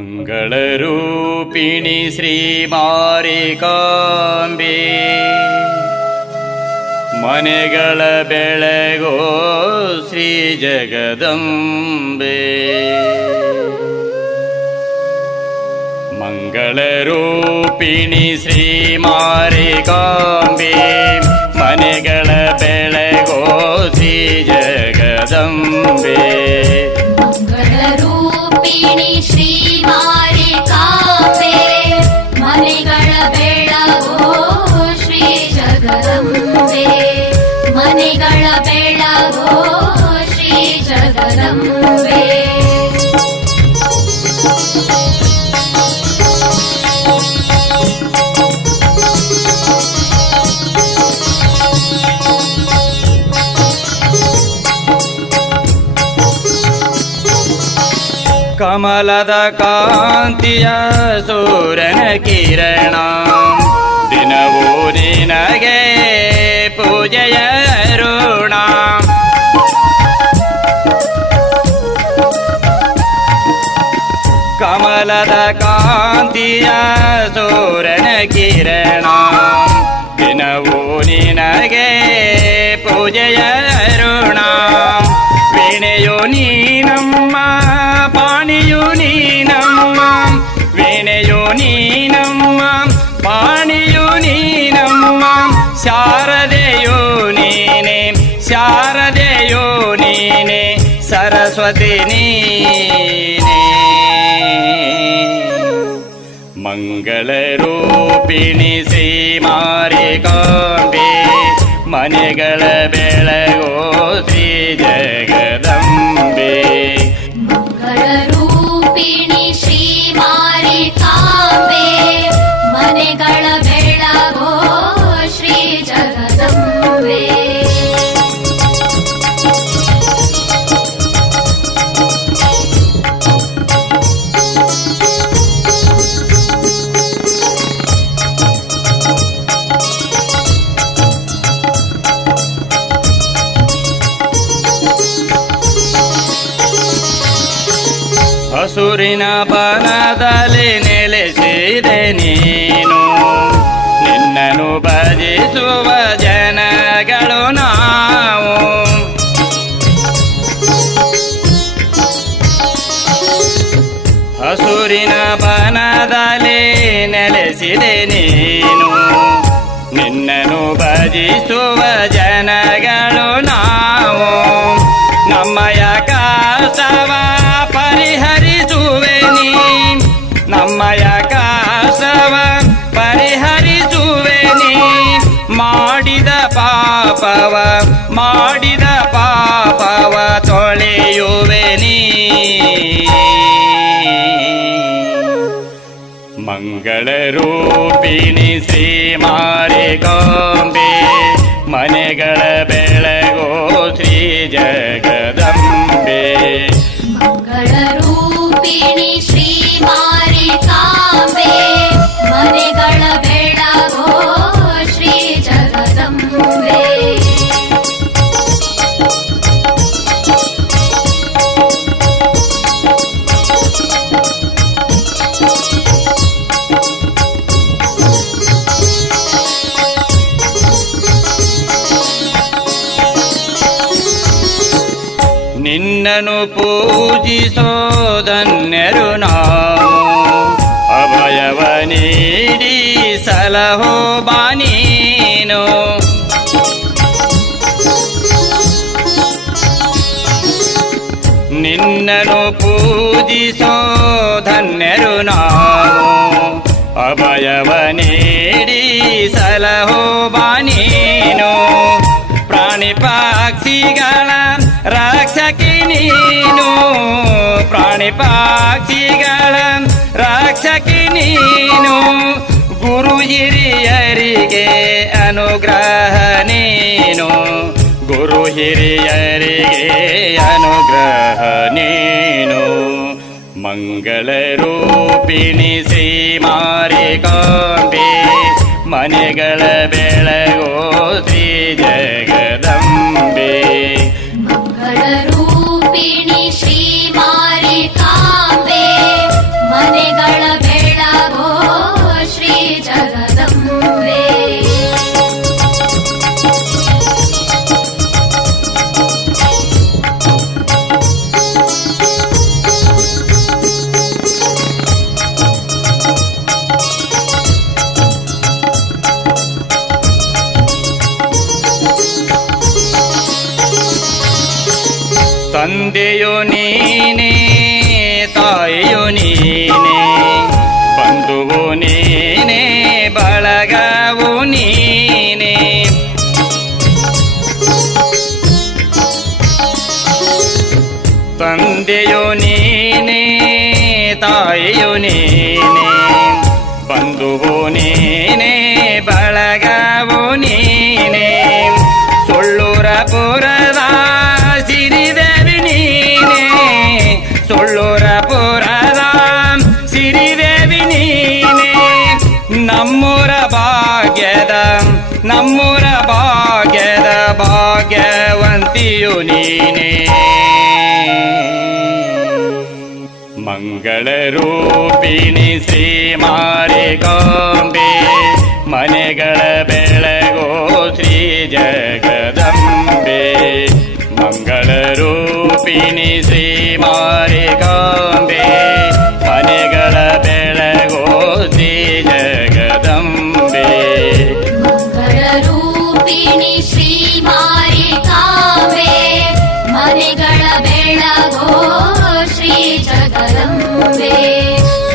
ಮಂಗಳರೂಪಿಣಿ ಶ್ರೀ ಮಾರಿಕಾಂಬೆ ಮನೆಗಳ ಬೆಳಗೋ ಶ್ರೀ ಜಗದಂಬೆ. ಮಂಗಳರೂಪಿಣಿ ಶ್ರೀ ಮಾರಿಕಾಂಬೆ ಮನೆಗಳ ಬೆಳಗೋ ಶ್ರೀ ಜಗದಂಬೆ. ಮಂಗಳರೂಪಿಣಿ ಶ್ರೀ ಮಾರಿಕಾಂಬೆ ಮನೆಗಳ ಬೆಳಗೋ ಶ್ರೀ ಜಗದಂಬೆ. ಮನೆಗಳ ಬೆಳಗೋ ಶ್ರೀ ಜಗದಂಬೆ. ಕಮಲದ ಕಾಂತಿಯ ಸೂರ್ಯನ ಕಿರಣ ದಿನವೂ ನಿನಗೆ ಪೂಜೆಯ ಋಣ. ಕಮಲದ ಕಾಂತಿಯ ಸೂರ್ಯನ ಕಿರಣ ದಿನವೂ ನಿನಗೆ ಪೂಜೆಯ ಋಣ. ವೀಣೆಯು ನೀನಮ್ಮ ಪಾಣಿಯು ನೀನಮ್ಮ, ವೀಣೆಯು ನೀನಮ್ಮ ಪಾಣಿಯು ನೀನಮ್ಮ. ಶಾರದೆಯೋ ನೀನೆ ಶಾರದೆಯೋ ನೀನೆ ಸರಸ್ವತಿ ನೀನೆ. ಮಂಗಳರೂಪಿಣಿ ಶ್ರೀ ಮಾರಿಕಾಂಬೆ ಮನೆಗಳ ಬೆಳಗೋ ಶ್ರೀ ಜಗದಂಬೆ. ಮಂಗಳರೂಪಿಣಿ ಶ್ರೀ ಮಾರಿಕಾಂಬೆ ಮನೆಗಳ ಬೆಳಗೋ ಶ್ರೀ ಜಗದಂಬೆ. ಹಸುರಿನ ಬನದಲ್ಲಿ ನೆಲೆಸಿದೆ ನೀನು, ನಿನ್ನನ್ನು ಭಜಿಸುವ ಜನಗಳು ನಾವು. ಹಸುರಿನ ಬನದಲ್ಲಿ ನೆಲೆಸಿದೆ ನೀನು, ನಿನ್ನನ್ನು ಭಜಿಸುವ ಜನಗಳು ನಾವು. ನಮ್ಮಯ ಕಷ್ಟವ ಪರಿಹರಿಸುವೆ ನೀ, ನಮ್ಮಯ ಕಷ್ಟವ ಪರಿಹರಿಸುವೆ ನೀ. ಮಾಡಿದ ಪಾಪವ ತೊಳೆಯುವೆ ನೀ. ಮಂಗಳರೂಪಿಣಿ ಶ್ರೀ ಮಾರಿಕಾಂಬೆ ಮನೆಗಳ ಬೆಳಗೋ ಶ್ರೀ ಜಗದಂಬೆ. ಮಂಗಳರೂಪಿಣಿ ಶ್ರೀ ಮಾರಿಕಾಂಬೆ ಮನೆಗಳ ಬೆಳಗೋ ಶ್ರೀ ಜಗದಂಬೆ. ನಿನ್ನನ್ನು ಪೂಜಿಸೋದನ್ಯರು ನಾವು, ಅಭಯವ ನೀಡಿ ಸಲಹೋ ಬಾನೀನು. ನಿನ್ನನ್ನು ಪೂಜಿಸೋದನ್ಯರು ನಾವು, ಅಭಯವ ನೀಡಿ ಸಲಹೋ ಬಾನೀನು. ಪ್ರಾಣಿ ಪಕ್ಷಿಗಳ ರಕ್ಷಕಿ ನೀನು, ಪ್ರಾಣಿ ಪಕ್ಷಿಗಳ ರಕ್ಷಕಿ ನೀನು. ಗುರು ಹಿರಿಯರಿಗೆ ಅನುಗ್ರಹ ನೀನು, ಗುರು ಹಿರಿಯರಿಗೆ ಅನುಗ್ರಹ ನೀನು. ಮಂಗಳರೂಪಿಣಿ ಶ್ರೀ ಮಾರಿಕಾಂಬೆ ಮನೆಗಳ ಬೆಳಗೋ ಶ್ರೀ ಜಗದಂಬೆ. ಮಂಗಳರೂಪಿಣಿ ಶ್ರೀ ಮಾರಿಕಾಂಬೆ ಮನೆ ತಂದೆಯು ನೀನೇ ತಾಯಿಯು ನೀನೇ ಬಂಧುವು ನೀನೇ ಬಳಗವು ನೀನೇ ತಂದೆಯು ನೀನೇ ತಾಯಿಯು ನೀನೇ ಬಂಧುವು ನೀನೇ ಬಳಗವು ನೀನೇ ಸೊಳ್ಳೂರಪುರದ ಸಿರಿದೇವಿ ನೀನೇ ಸೊಳ್ಳೂರಪುರದ ಸಿರಿದೇವಿ ನೀನೇ ನಮ್ಮೂರ ಭಾಗ್ಯದ ಭಾಗ್ಯವಂತಿಯು ನೀನೇ ಮಂಗಳ ರೂಪಿಣಿ ಶ್ರೀ ಮಾರಿಕಾಂಬೆ ಮನೆಗಳ ಬೆಳಗೋ ಶ್ರೀ ಜಗದಂಬೆ ಮಂಗಳ ರೂಪಿಣಿ ಶ್ರೀ ಮಾರಿಕಾಂಬೆ ಮನೆಗಳ ಬೆಳಗೋ ಶ್ರೀ ಜಗದಂಬೆ ಮಂಗಳ ರೂಪಿಣಿ ಶ್ರೀ ಮಾರಿಕಾಂಬೆ ಮನೆಗಳ ಬೆಳಗೋ ಶ್ರೀ ಜಗದಂಬೆ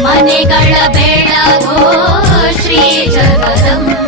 ಮನೆಗಳ ಬೆಳಗೋ ಶ್ರೀ ಜಗದಂಬೆ